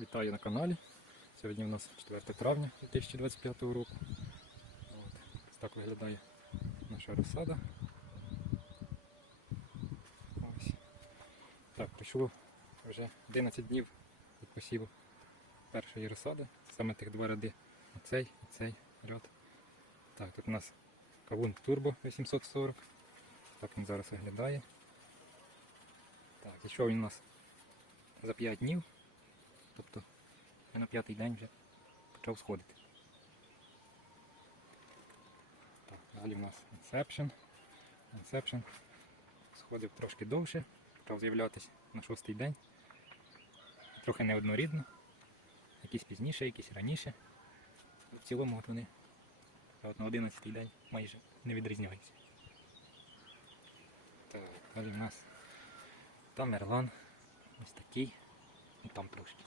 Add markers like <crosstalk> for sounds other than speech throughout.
Вітаю на каналі. Сьогодні у нас 4 травня 2025 року. От. Ось так виглядає наша розсада. Ось. Так, пройшло вже 11 днів від посіву першої розсади. Саме тих два ряди. Оцей і цей ряд. Так, тут у нас кавун Turbo 840. Так він зараз виглядає. Так, і що він у нас за 5 днів. Тобто я на п'ятий день вже почав сходити. Так, далі в нас Inception. Inception сходив трошки довше, почав з'являтися на шостий день. Трохи неоднорідно. Якісь пізніше, якісь раніше. В цілому от вони от на 11 день майже не відрізняються. Так, далі в нас Тамерлан. Ось такий. І там трошки.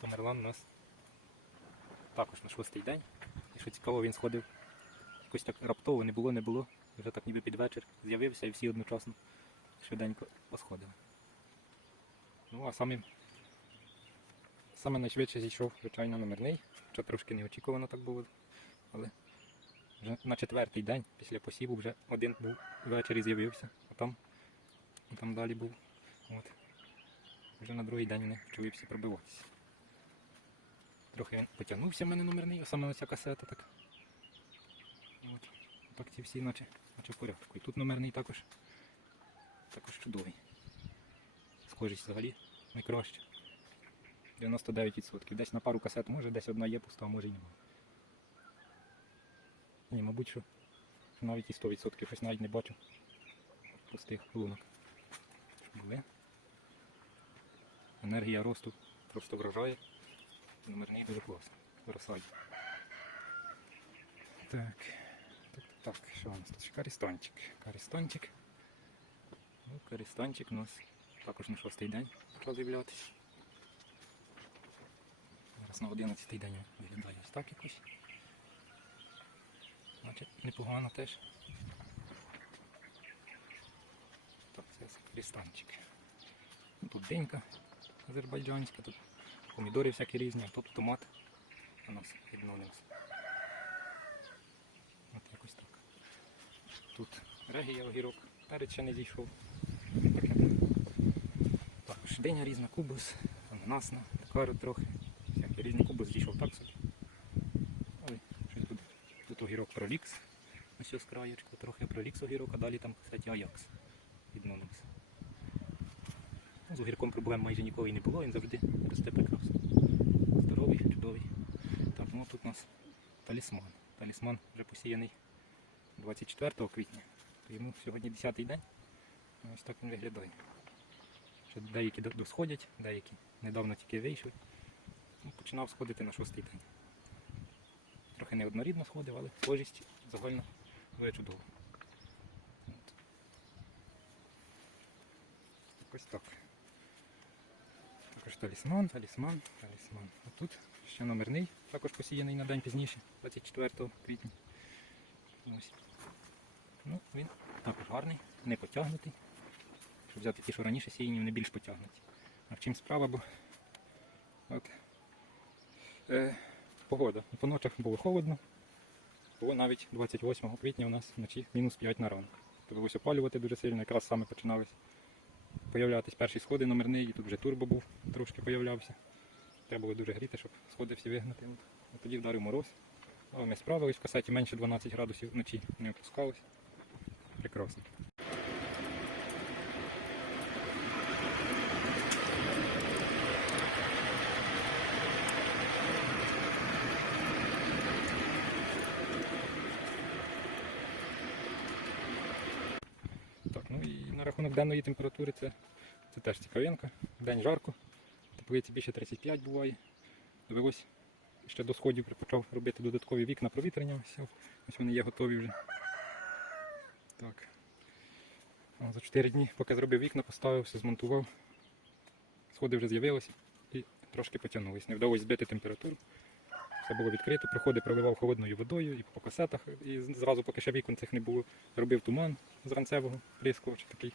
Тамерлан у нас також на шостий день. І що цікаво, він сходив якось так раптово, не було, не було. Вже так ніби під вечір з'явився і всі одночасно швиденько посходили. Ну а самим, саме найшвидше зійшов, звичайно, номерний. Хоча трошки неочікувано так було. Але вже на четвертий день після посіву вже один був ввечері з'явився, а там, там далі був. От. Вже на другий день вони почали всі пробиватися. Трохи він потягнувся в мене номерний, а саме на ця касета так. От. Так ці всі наче, наче в порядку. І тут номерний також, також чудовий. Схожість взагалі найкраще. 99%. Десь на пару касет може, десь одна є пуста, а може і немає. Ні, мабуть, що навіть і 100% щось навіть не бачу пустих лунок. Були. Енергія росту просто вражає. Номерний дуже класно. В розсаді. Так. Так, так, що у нас тут? ще? Карістанчик. Карістанчик. Ну, карістанчик у нас також на шостий день почав з'являтися. Зараз на 11 день виглядає ось так якось. Значить, непогано теж. Так, це крістанчик. Ну, Тут денька азербайджанська, тут помідори всякі різні, а тут томат у нас відновлювався. От якось так. Тут регія огірок, перець ще не зійшов. Таке. Також диня різна, кубус, ананасна, кару трохи. Всякі різні кубус зійшов так собі. Ой, щось буде. Тут огірок пролікс. Ось з краєчку, трохи пролікс огірок, а далі там, кстати, аякс відновився. З огірком проблем майже ніколи не було, він завжди росте прекрасно. Здоровий, чудовий. Так, ну тут у нас талісман. Талісман вже посіяний 24 квітня. Йому сьогодні 10-й день. Ось так він виглядає. Ще деякі до- досходять, деякі недавно тільки вийшли. Ну, починав сходити на шостий день. Трохи неоднорідно сходив, але схожість загально буде чудова. От. Ось так. Також талісман, талісман, талісман. А тут ще номерний, також посіяний на день пізніше, 24 квітня. Ось. Ну, він також гарний, не потягнутий. Щоб взяти ті, що раніше сіяні, вони більш потягнуті. А в чим справа, бо от, е, погода. По ночах було холодно. Було навіть 28 квітня у нас вночі мінус 5 на ранок. Довелося опалювати дуже сильно, якраз саме починалися появлятись перші сходи номерний, і тут вже турбо був, трошки появлявся. Треба було дуже гріти, щоб сходи всі вигнати. От. Тоді вдарив мороз. Але ми справились, в касеті менше 12 градусів вночі не опускалось. Прекрасно. Так, ну і на рахунок денної температури це, це теж цікавинка. День жарко, теплиці більше 35 буває. Довелось ще до сходів почав робити додаткові вікна провітрення. Ось, ось вони є готові вже. Так. За 4 дні, поки зробив вікна, поставив, все змонтував. Сходи вже з'явилися і трошки потягнулись. Не вдалося збити температуру. Все було відкрито, проходи проливав холодною водою і по касетах. І зразу, поки ще вікон цих не було, робив туман з ранцевого прискувача такий.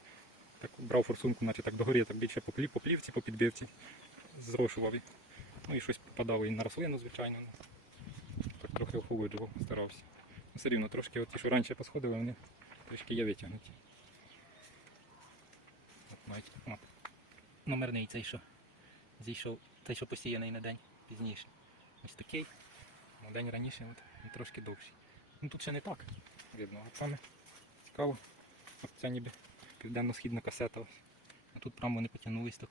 так брав форсунку, наче так догорі, так більше по, плів, по плівці, по підбивці, зрошував. Ну і щось попадало і на рослину, звичайно. ну. Так трохи охолоджував, старався. Ну, Все рівно трошки ті, що раніше посходили, вони трішки є витягнуті. От навіть от. номерний цей, що зійшов, той, що посіяний на день пізніше. Ось такий. На день раніше от, трошки довший. Ну тут ще не так видно, а саме цікаво. От це ніби південно-східна касета. А тут прямо вони потягнулись так.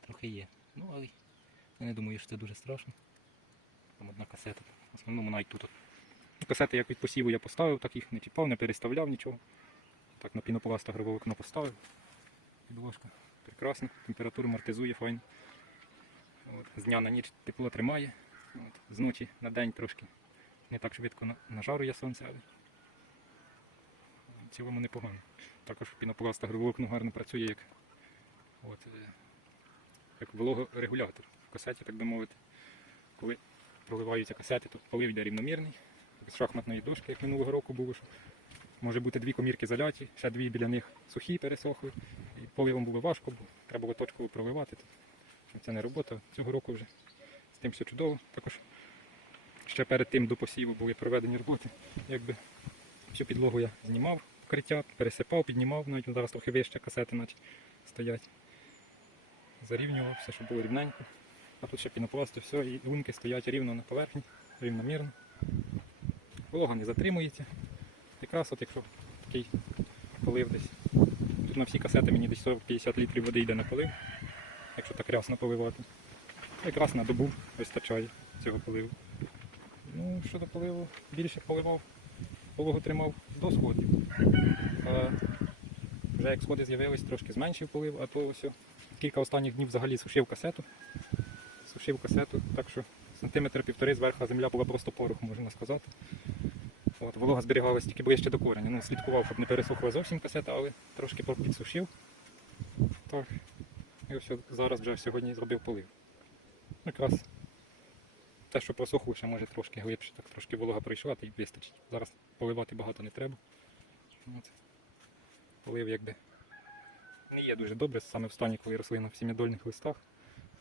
Трохи є. Ну, але я не думаю, що це дуже страшно. Там одна касета. В основному навіть тут. Ну, Касети як від посіву я поставив, так їх не чіпав, не переставляв нічого. Так на пінопласт агрове вікно поставив. Підложка прекрасно, температуру амортизує файно. От. З дня на ніч тепло тримає. От. З ночі на день трошки не так швидко на- нажарує сонце, але в цілому непогано. Також пінопласт агроволокно гарно працює як, от, е, як вологорегулятор в касеті, так би мовити. Коли проливаються касети, то полив йде рівномірний, без шахматної дошки, як минулого року було, що може бути дві комірки заляті, ще дві біля них сухі пересохли. І поливом було важко, бо треба було точково проливати. Це не робота. Цього року вже з тим все чудово. Також ще перед тим до посіву були проведені роботи. Якби всю підлогу я знімав, покриття, пересипав, піднімав, навіть зараз трохи вище касети наче стоять. Зарівнював все, щоб було рівненько. А тут ще пінопласт і все, і лунки стоять рівно на поверхні, рівномірно. Волога не затримується. Якраз от якщо такий полив десь. Тут на всі касети мені десь 40-50 літрів води йде на полив, якщо так рясно поливати. Якраз на добу вистачає цього поливу. Ну, щодо поливу, більше поливав, вологу тримав до сходів. А вже як сходи з'явились, трошки зменшив полив, а то ось кілька останніх днів взагалі сушив касету. Сушив касету, так що сантиметр півтори зверху земля була просто порох, можна сказати. От, волога зберігалась тільки ближче до кореня. Ну, слідкував, щоб не пересохла зовсім касета, але трошки підсушив. Так. І ось зараз вже сьогодні зробив полив. Якраз те, що просохло, ще може трошки глибше, так трошки волога пройшла, та й вистачить. Зараз поливати багато не треба. От. Полив якби не є дуже добре, саме в стані, коли рослина в сім'ядольних листах.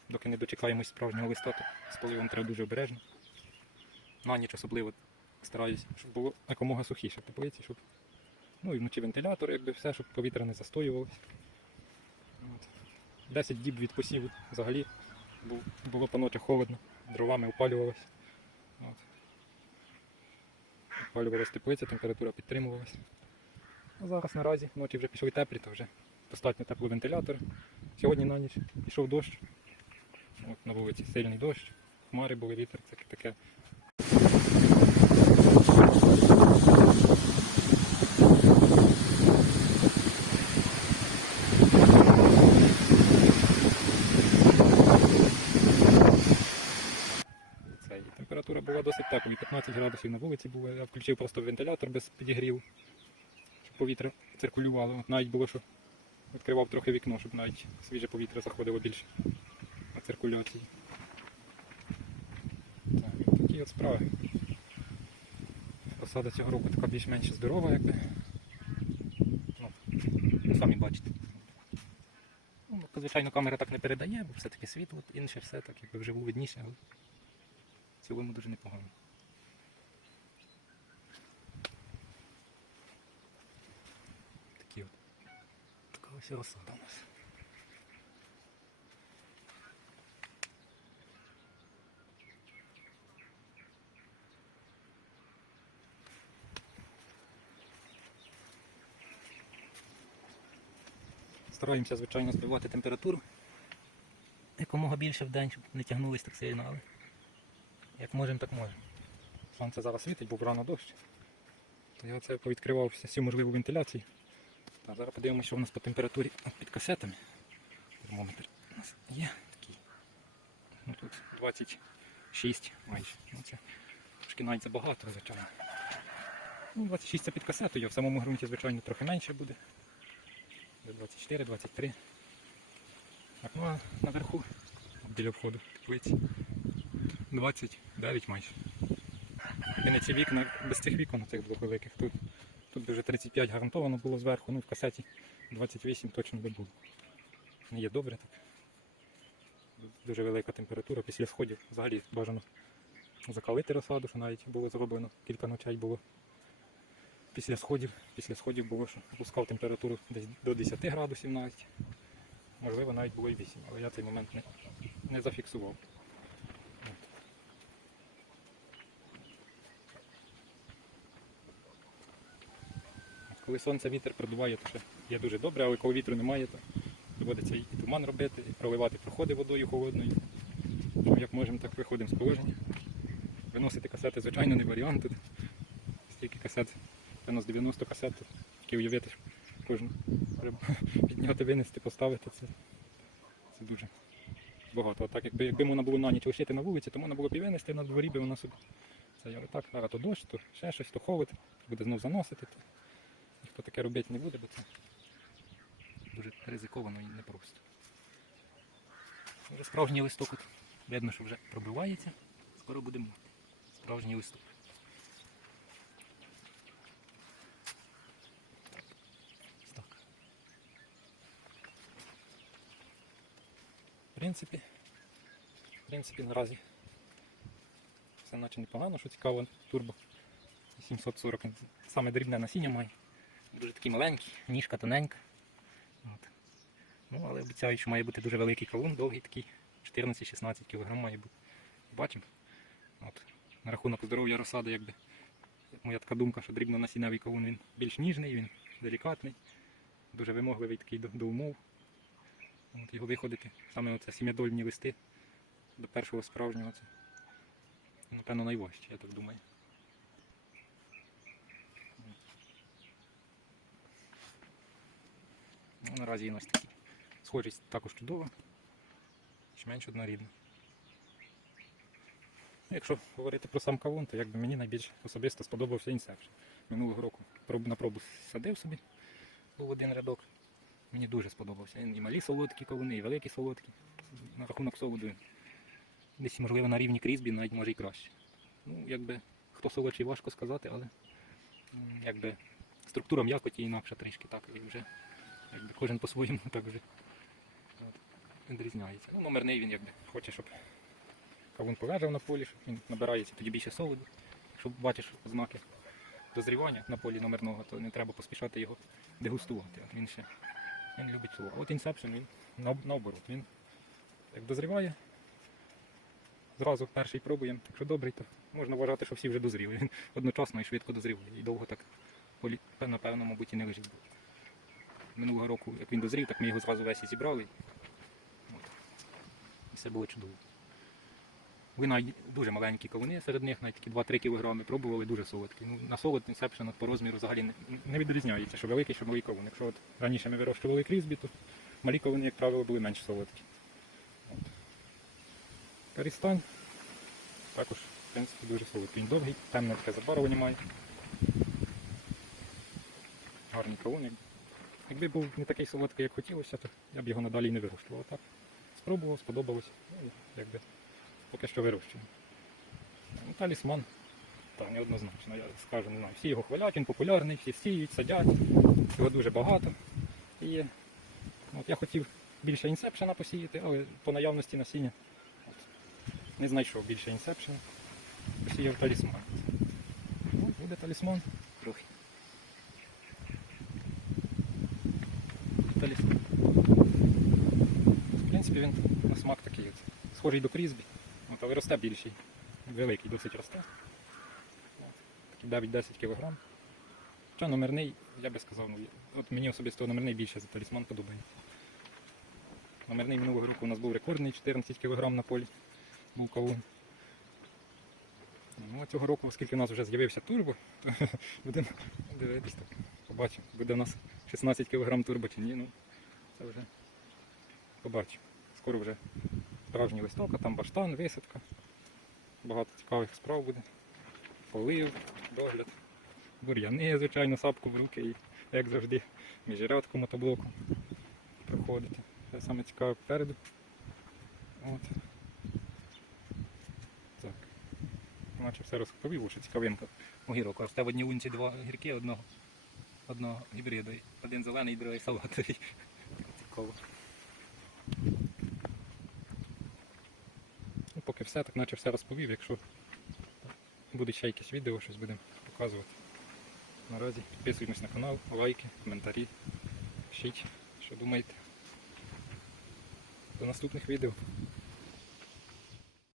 Доки не дочекаємось справжнього листа, то з поливом треба дуже обережно. На ніч особливо стараюсь, щоб було якомога сухіше теплиці, щоб ну і вночі вентилятор, якби все, щоб повітря не застоювалося. От. 10 діб від посіву взагалі було по ночі холодно, дровами опалювалося. От. Опалювалась теплиця, температура підтримувалася. А зараз наразі ночі вже пішли теплі, то вже достатньо теплий вентилятор. Сьогодні на ніч пішов дощ. От на вулиці сильний дощ, хмари були, вітер, це таке. Це, і температура була досить тепла, і 15 градусів на вулиці було. Я включив просто вентилятор без підігріву, щоб повітря циркулювало. От навіть було, що відкривав трохи вікно, щоб навіть свіже повітря заходило більше на циркуляції. Так, такі от справи. Посада цього року така більш-менш здорова, якби. Ну, ну, самі бачите. Ну, звичайно, камера так не передає, бо все-таки світло, інше все так якби вживу видніше, але в цілому дуже непогано. Такі от. Ось розсада у нас. Стараємося, звичайно, збивати температуру якомога більше в день, щоб не тягнулись так сильно, але як можемо, так можемо. Сонце зараз світить, був рано дощ. То я це повідкривав всю можливу вентиляцію. А зараз подивимося, що у нас по температурі під касетами. Термометр у нас є такий. Ну, тут 26 майже. Ну, це трошки навіть забагато, звичайно. Ну, 26 це під касетою, в самому ґрунті, звичайно, трохи менше буде. 24, 23. Так, ну а наверху, біля входу теплиці, 29 майже. І не ці вікна, без цих вікон, цих двох великих, тут, тут вже 35 гарантовано було зверху, ну в касеті 28 точно би було. Не є добре так. Дуже велика температура після сходів. Взагалі бажано закалити розсаду, що навіть було зроблено. Кілька ночей було. Після сходів, після сходів було, що опускав температуру десь до 10 градусів навіть. Можливо, навіть було і 8, але я цей момент не, не зафіксував. Коли сонце вітер продуває, то ще є дуже добре, але коли вітру немає, то доводиться і туман робити, і проливати проходи водою холодною. Що як можемо, так виходимо з положення. Виносити касети, звичайно, не варіант тут. Стільки касет, певно, з 90 касет, тільки уявити, що кожну треба <laughs> підняти, винести, поставити. Це, це дуже багато. Так, якби, якби можна було на ніч лишити на вулиці, то можна було б і винести на дворі, би вона собі. Це так, зараз то дощ, то ще щось, то холод, буде знов заносити. То ніхто таке робити не буде, бо це дуже ризиковано і непросто. Вже справжній листок от видно, що вже пробивається. Скоро будемо мати. Справжній листок. Так. В принципі, в принципі, наразі все наче непогано, що цікаво, турбо 740 саме дрібне насіння має. Дуже такий маленький, ніжка тоненька. От. Ну, але обіцяють, що має бути дуже великий кавун, довгий такий, 14-16 кг має бути. Бачимо. На рахунок здоров'я розсади, якби. Моя така думка, що дрібнонасінневий кавун він більш ніжний, він делікатний, дуже вимогливий такий до, до умов. От його виходити, саме оце сім'ядольні листи до першого справжнього це, напевно, найважче, я так думаю. Наразі він ось. Схожість також чудова, чи менш однорідна. Ну, Якщо говорити про сам кавун, то якби мені найбільш особисто сподобався інсепшн. Минулого року на пробу садив собі, був один рядок. Мені дуже сподобався. І малі солодкі кавуни, і великі солодкі. На рахунок солоду десь, можливо, на рівні крізбі, навіть може і краще. Ну, якби хто солодший, важко сказати, але якби структура м'якоті інакша трішки так. І вже якби кожен по-своєму <laughs> так вже відрізняється. Ну, номерний він якби хоче, щоб кавун полежав на полі, щоб він набирається тоді більше солоду. Якщо бачиш ознаки дозрівання на полі номерного, то не треба поспішати його дегустувати. От він ще він любить солод. От інсепшн він наоборот. Він як дозріває, зразу перший пробуємо. Якщо добрий, то можна вважати, що всі вже дозріли. <laughs> Він одночасно і швидко дозріває. І довго так напевно, мабуть, і не лежить. Минулого року, як він дозрів, так ми його зразу весь і зібрали. От. І все було чудово. Ви навіть дуже маленькі кавуни, серед них навіть такі 2-3 кг пробували, дуже солодкі. Ну, на солод інсепшн по розміру взагалі не, не відрізняється, що великий, що малий кавун. Якщо от раніше ми вирощували крізбі, то малі кавуни, як правило, були менш солодкі. От. Карістан також, в принципі, дуже солодкий. Він довгий, темне таке забарвлення має. Гарний кавун. Якби. Був не такий солодкий, як хотілося, то я б його надалі не вирощував. Так, спробував, сподобалось. Ну, якби поки що вирощуємо. Ну, талісман, так, неоднозначно, я скажу, не знаю. Всі його хвалять, він популярний, всі сіють, садять, його дуже багато. І от я хотів більше інсепшена посіяти, але по наявності насіння от, не знайшов більше інсепшена. Посіяв талісман. Ну, буде талісман трохи. Талісман. В принципі, він на смак такий от, схожий до крізбі. От, але росте більший. Великий досить росте. Такий 9-10 кг. Хоча номерний, я би сказав, ну, от мені особисто номерний більше за талісман подобається. Номерний минулого року у нас був рекордний 14 кг на полі. Був кавун. Ну, цього року, оскільки у нас вже з'явився турбо, <laughs> то будемо дивитись так. Побачимо, буде у нас 16 кг турбо чи ні. Ну, це вже побачимо. Скоро вже справжній листок, а там баштан, висадка. Багато цікавих справ буде. Полив, догляд, бур'яни, звичайно, сапку в руки і, як завжди, міжрядку мотоблоку проходити. Це саме цікаве попереду. От. Так. Наче все розповів, що цікавинка. Огірок. Росте в одній лунці два гірки, одного одного гібриду. Один зелений, другий салатовий. Цікаво. Ну, поки все, так наче все розповів. Якщо будуть ще якісь відео, щось будемо показувати. Наразі підписуйтесь на канал, лайки, коментарі. Пишіть, що думаєте. До наступних відео.